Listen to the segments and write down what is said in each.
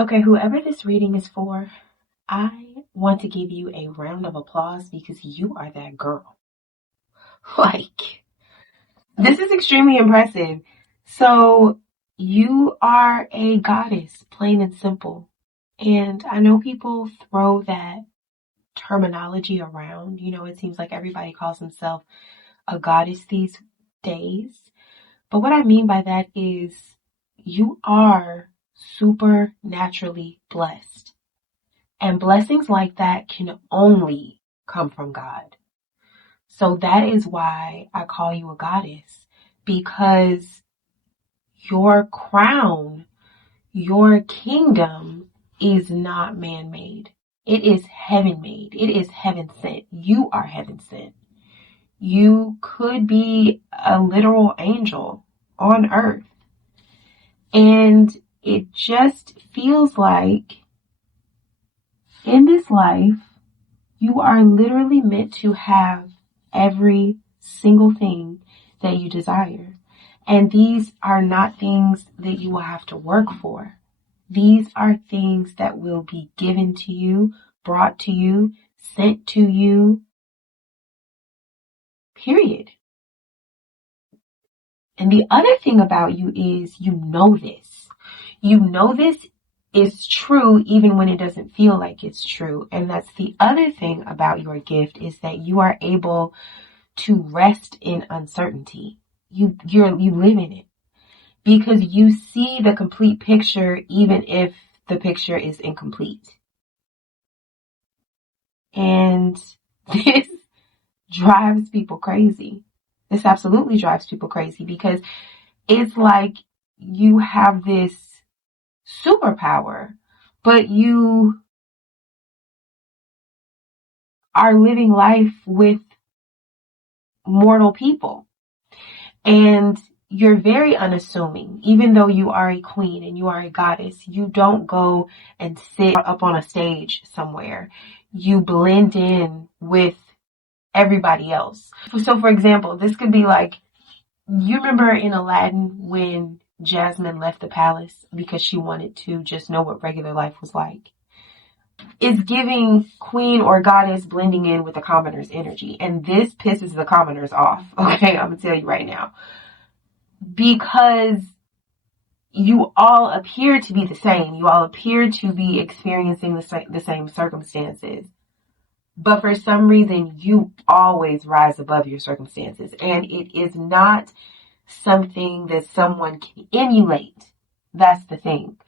Okay, whoever this reading is for, I want to give you a round of applause because you are that girl. Like, this is extremely impressive. So, you are a goddess, plain and simple. And I know people throw that terminology around. It seems like everybody calls themselves a goddess these days. But what I mean by that is you are supernaturally blessed. And blessings like that can only come from God. So that is why I call you a goddess, because your crown, your kingdom is not man-made. It is heaven-made. It is heaven-sent. You are heaven-sent. You could be a literal angel on earth. And it just feels like in this life, you are literally meant to have every single thing that you desire. And these are not things that you will have to work for. These are things that will be given to you, brought to you, sent to you, period. And the other thing about you is you know this. You know this is true even when it doesn't feel like it's true. And that's the other thing about your gift is that you are able to rest in uncertainty. You live in it because you see the complete picture even if the picture is incomplete. And this drives people crazy. This absolutely drives people crazy because it's like you have this superpower, but you are living life with mortal people. And you're very unassuming. Even though you are a queen and you are a goddess, you don't go and sit up on a stage somewhere. You blend in with everybody else. So for example, this could be like, you remember in Aladdin when Jasmine left the palace because she wanted to just know what regular life was like? It's giving queen or goddess blending in with the commoner's energy. And this pisses the commoners off. Okay, I'm going to tell you right now. Because you all appear to be the same. You all appear to be experiencing the same circumstances. But for some reason, you always rise above your circumstances. And it is not something that someone can emulate. That's the thing.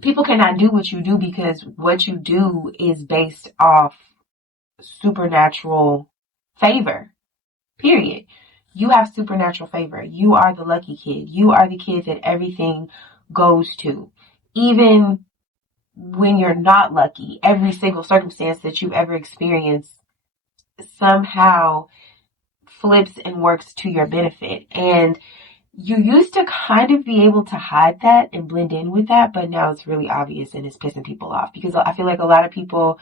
People cannot do what you do because what you do is based off supernatural favor. Period. You have supernatural favor. You are the lucky kid. You are the kid that everything goes to. Even when you're not lucky, every single circumstance that you've ever experienced somehow flips and works to your benefit. And you used to kind of be able to hide that and blend in with that, but now it's really obvious and it's pissing people off because I feel like a lot of people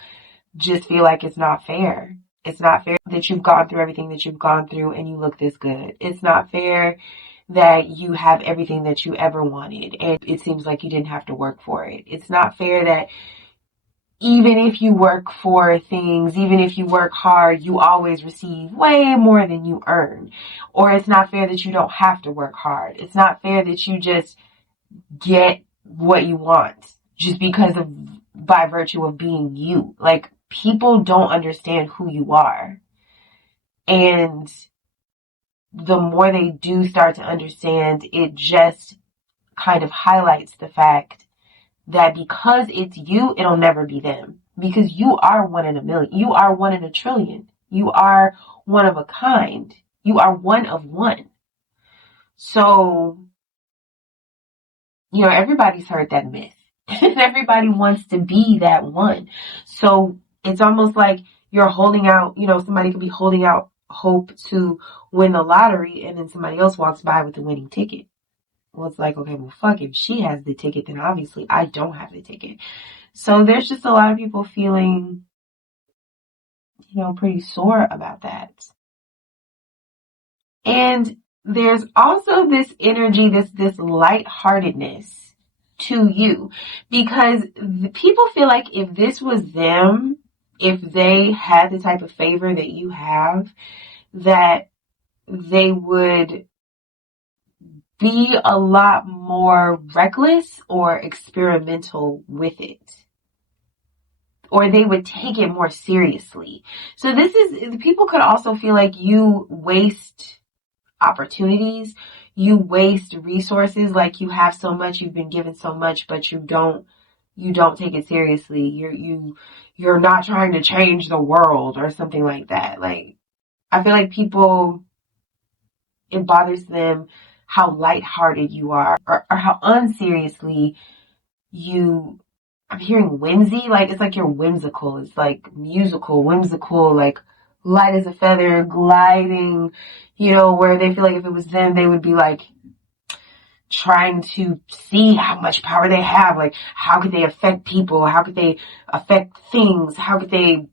just feel like it's not fair. It's not fair that you've gone through everything that you've gone through and you look this good. It's not fair that you have everything that you ever wanted and it seems like you didn't have to work for it. It's not fair that even if you work for things, even if you work hard, you always receive way more than you earn. Or it's not fair that you don't have to work hard. It's not fair that you just get what you want just because of by virtue of being you. Like, people don't understand who you are. And the more they do start to understand, it just kind of highlights the fact that because it's you, it'll never be them. Because you are one in a million. You are one in a trillion. You are one of a kind. You are one of one. So, everybody's heard that myth. And everybody wants to be that one. So it's almost like you're holding out, somebody could be holding out hope to win the lottery and then somebody else walks by with the winning ticket. Well, it's like, okay, well, fuck, if she has the ticket, then obviously I don't have the ticket. So there's just a lot of people feeling, pretty sore about that. And there's also this energy, this lightheartedness to you, because people feel like if this was them, if they had the type of favor that you have, that they would be a lot more reckless or experimental with it, or they would take it more seriously. So people could also feel like you waste opportunities, you waste resources, like you have so much, you've been given so much, but you don't take it seriously. You're not trying to change the world or something like that. Like, I feel like people, it bothers them how lighthearted you are, or how unseriously I'm hearing whimsy, like it's like you're whimsical. It's like musical, whimsical, like light as a feather, gliding, where they feel like if it was them, they would be like trying to see how much power they have. Like, how could they affect people? How could they affect things? How could they,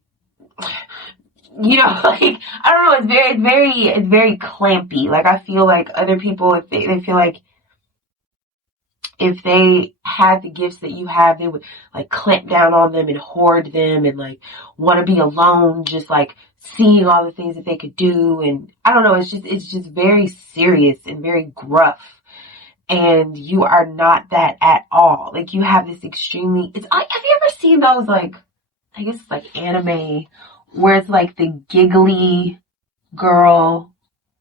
like, I don't know. It's very clampy. Like, I feel like other people, if they feel like if they had the gifts that you have, they would like clamp down on them and hoard them and like want to be alone, just like seeing all the things that they could do. And I don't know, it's just very serious and very gruff. And you are not that at all. Like, you have this extremely, have you ever seen those, like, I guess it's like anime, where it's like the giggly girl,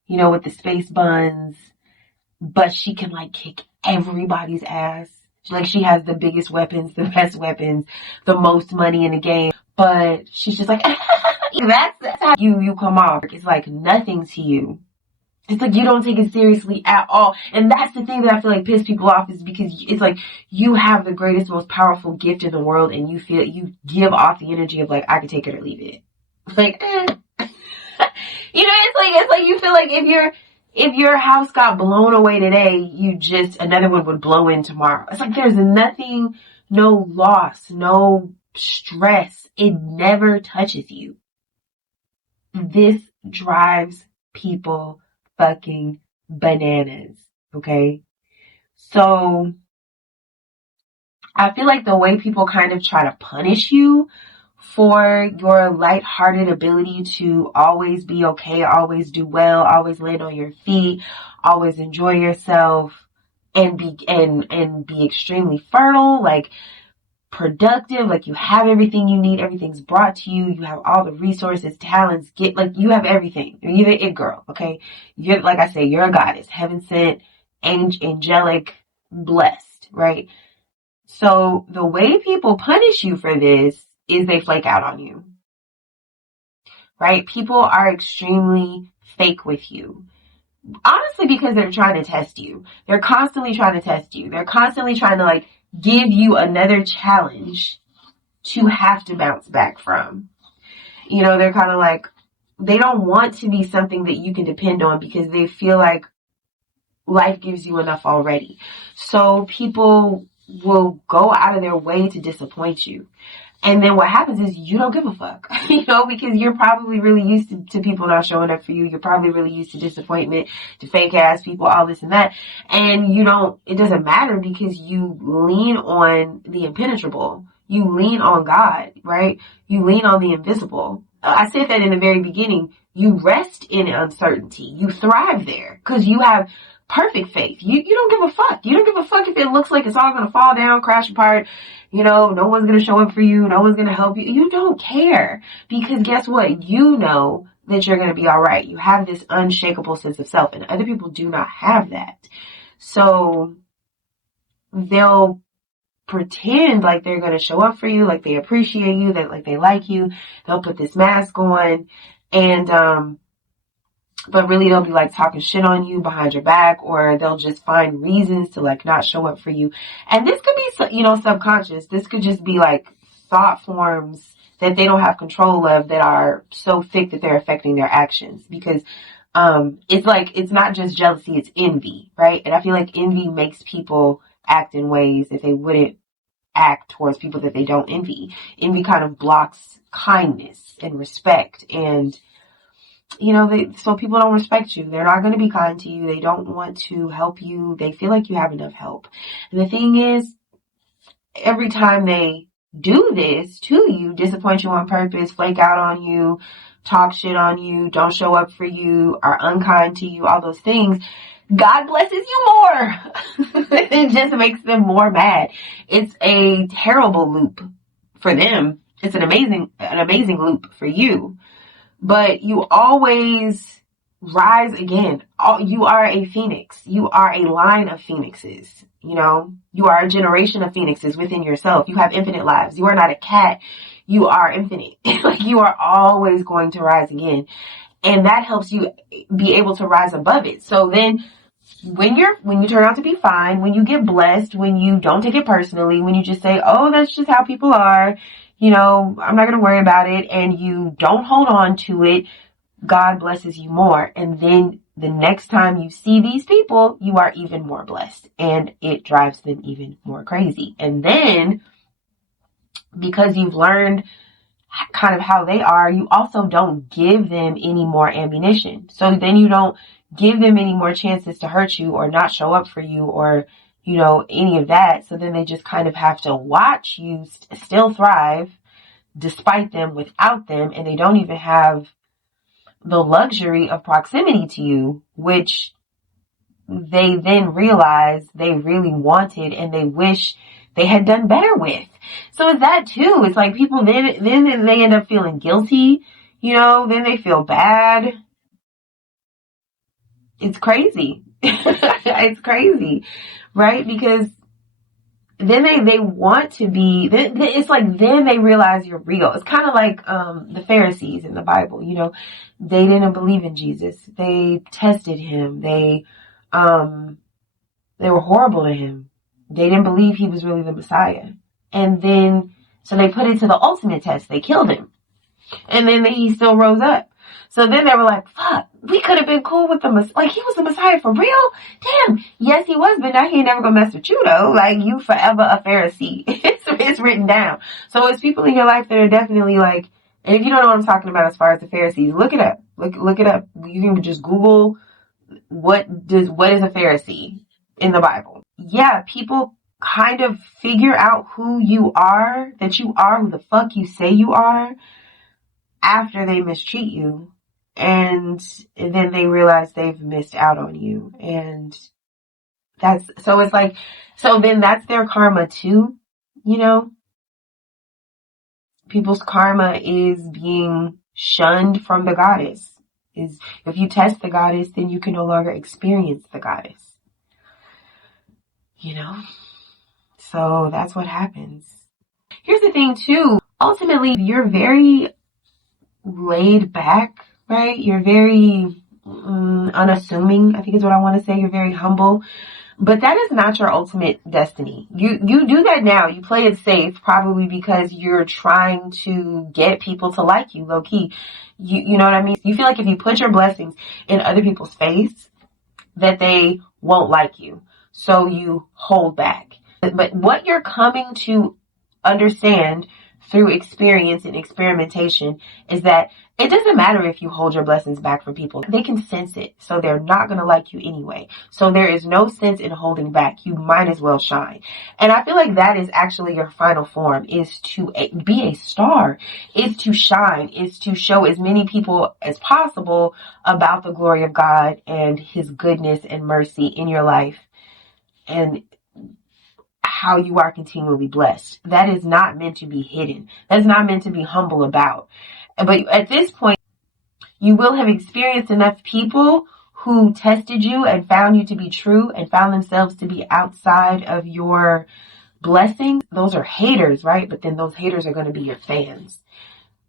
with the space buns, but she can like kick everybody's ass. Like, she has the biggest weapons, the best weapons, the most money in the game, but she's just like, that's how you come off. It's like nothing to you. It's like you don't take it seriously at all. And that's the thing that I feel like pisses people off, is because it's like you have the greatest, most powerful gift in the world, and you give off the energy of like, I can take it or leave it. It's like, it's like you feel like if your house got blown away today, another one would blow in tomorrow. It's like there's nothing, no loss, no stress. It never touches you. This drives people fucking bananas, okay? So I feel like the way people kind of try to punish you for your lighthearted ability to always be okay, always do well, always land on your feet, always enjoy yourself, and be extremely fertile, like productive, like you have everything you need, everything's brought to you, you have all the resources, talents, you have everything. You're the it girl, okay? You're, like I say, you're a goddess, heaven sent, angelic, blessed, right? So the way people punish you for this is they flake out on you, right? People are extremely fake with you. Honestly, because they're trying to test you. They're constantly trying to test you. They're constantly trying to like give you another challenge to have to bounce back from. They're kind of like, they don't want to be something that you can depend on, because they feel like life gives you enough already. So people will go out of their way to disappoint you. And then what happens is you don't give a fuck, because you're probably really used to people not showing up for you. You're probably really used to disappointment, to fake ass people, all this and that. And it doesn't matter, because you lean on the impenetrable. You lean on God, right? You lean on the invisible. I said that in the very beginning. You rest in uncertainty. You thrive there because you have perfect faith. You don't give a fuck. You don't give a fuck if it looks like it's all going to fall down, crash apart. No one's going to show up for you. No one's going to help you. You don't care, because guess what? You know that you're going to be all right. You have this unshakable sense of self, and other people do not have that. So they'll pretend like they're going to show up for you, like they appreciate you, that like they like you. They'll put this mask on, and but really they'll be like talking shit on you behind your back, or they'll just find reasons to like not show up for you. And this could be, subconscious. This could just be like thought forms that they don't have control of, that are so thick that they're affecting their actions. Because it's like, it's not just jealousy, it's envy, right? And I feel like envy makes people act in ways that they wouldn't act towards people that they don't envy. Envy kind of blocks kindness and respect, and so people don't respect you. They're not going to be kind to you. They don't want to help you. They feel like you have enough help. And the thing is, every time they do this to you, disappoint you on purpose, flake out on you, talk shit on you, don't show up for you, are unkind to you, all those things, God blesses you more. It just makes them more mad. It's a terrible loop for them. It's an amazing loop for you. But you always rise again. You are a phoenix. You are a line of phoenixes. You know, you are a generation of phoenixes within yourself. You have infinite lives. You are not a cat. You are infinite. Like, you are always going to rise again. And that helps you be able to rise above it. So then when you turn out to be fine, when you get blessed, when you don't take it personally, when you just say, oh, that's just how people are, you know, I'm not going to worry about it, and you don't hold on to it, God blesses you more. And then the next time you see these people, you are even more blessed, and it drives them even more crazy. And then, because you've learned kind of how they are, you also don't give them any more ammunition. So then you don't give them any more chances to hurt you or not show up for you or, you know, any of that. So then they just kind of have to watch you still thrive despite them, without them, and they don't even have the luxury of proximity to you, which they then realize they really wanted and they wish they had done better with. So it's that too. It's like people then they end up feeling guilty, you know, then they feel bad. It's crazy. It's crazy, right? Because then they want to be, it's like then they realize you're real. It's kind of like the Pharisees in the Bible, you know, they didn't believe in Jesus. They tested him. They were horrible to him. They didn't believe he was really the Messiah. And then, so they put it to the ultimate test. They killed him. And then he still rose up. So then they were like, fuck, we could have been cool with the Messiah. Like, he was the Messiah for real? Damn. Yes, he was, but now he ain't never gonna mess with you, though. Like, you forever a Pharisee. It's written down. So it's people in your life that are definitely like, and if you don't know what I'm talking about as far as the Pharisees, look it up. Look it up. You can just Google what is a Pharisee in the Bible. Yeah, people kind of figure out who you are, that you are who the fuck you say you are, after they mistreat you, and then they realize they've missed out on you. And so it's like, so then that's their karma too, you know? People's karma is being shunned from the goddess. Is if you test the goddess, then you can no longer experience the goddess. You know? So that's what happens. Here's the thing too. Ultimately, you're very laid back, right? You're very unassuming, I think is what I want to say. You're very humble. But that is not your ultimate destiny. You do that now. You play it safe, probably because you're trying to get people to like you, low key. You know what I mean? You feel like if you put your blessings in other people's face, that they won't like you. So you hold back. But what you're coming to understand through experience and experimentation is that it doesn't matter if you hold your blessings back from people. They can sense it, so they're not going to like you anyway. So there is no sense in holding back. You might as well shine. And I feel like that is actually your final form, is to be a star, is to shine, is to show as many people as possible about the glory of God and his goodness and mercy in your life, and how you are continually blessed. That is not meant to be hidden. That's not meant to be humble about. But at this point, you will have experienced enough people who tested you and found you to be true and found themselves to be outside of your blessings. Those are haters, right? But then those haters are going to be your fans.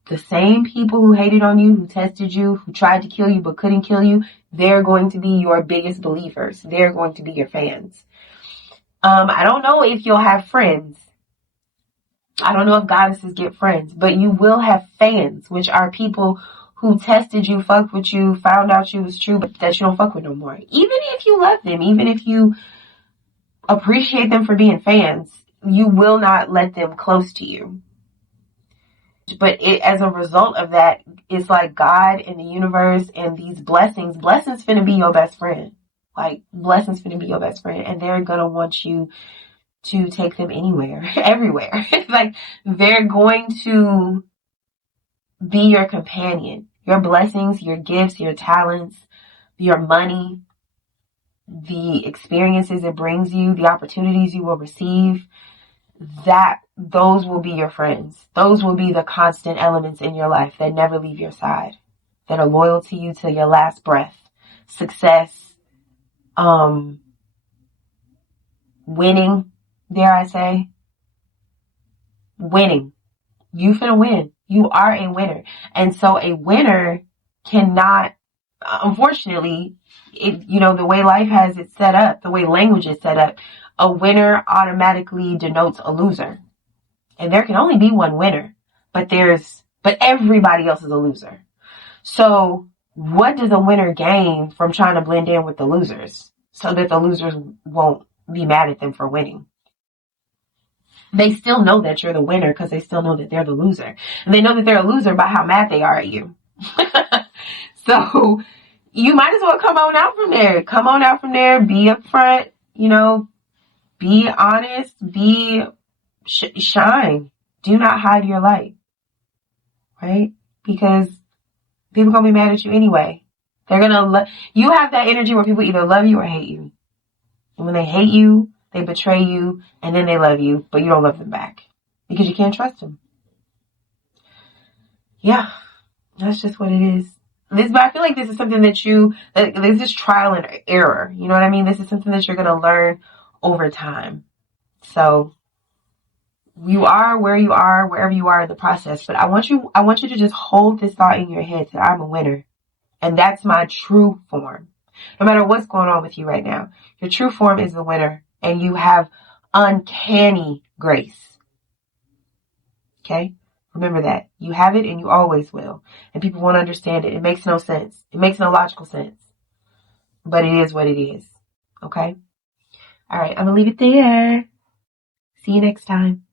The same people who hated on you, who tested you, who tried to kill you but couldn't kill you, they're going to be your biggest believers. They're going to be your fans. I don't know if you'll have friends. I don't know if goddesses get friends, but you will have fans, which are people who tested you, fucked with you, found out you was true, but that you don't fuck with no more. Even if you love them, even if you appreciate them for being fans, you will not let them close to you. But as a result of that, it's like God and the universe and these blessings finna be your best friend. Like, blessings finna be your best friend, and they're gonna want you to take them anywhere, everywhere. It's like they're going to be your companion. Your blessings, your gifts, your talents, your money, the experiences it brings you, the opportunities you will receive, those will be your friends. Those will be the constant elements in your life that never leave your side, that are loyal to you till your last breath. Success, winning, dare I say, winning. You finna win. You are a winner. And so a winner cannot, unfortunately, the way life has it set up, the way language is set up, a winner automatically denotes a loser. And there can only be one winner, but everybody else is a loser. So what does a winner gain from trying to blend in with the losers so that the losers won't be mad at them for winning? They still know that you're the winner because they still know that they're the loser. And they know that they're a loser by how mad they are at you. So you might as well come on out from there. Come on out from there. Be upfront, be honest, shine. Do not hide your light. Right? Because people are going to be mad at you anyway. They're going to you have that energy where people either love you or hate you. And when they hate you, they betray you, and then they love you, but you don't love them back because you can't trust them. Yeah, that's just what it is. But I feel like this is something this is trial and error. You know what I mean? This is something that you're going to learn over time. So you are where you are, wherever you are in the process. But I want you to just hold this thought in your head that I'm a winner. And that's my true form. No matter what's going on with you right now, your true form is the winner. And you have uncanny grace. Okay? Remember that. You have it and you always will. And people won't understand it. It makes no sense. It makes no logical sense. But it is what it is. Okay? All right. I'm going to leave it there. See you next time.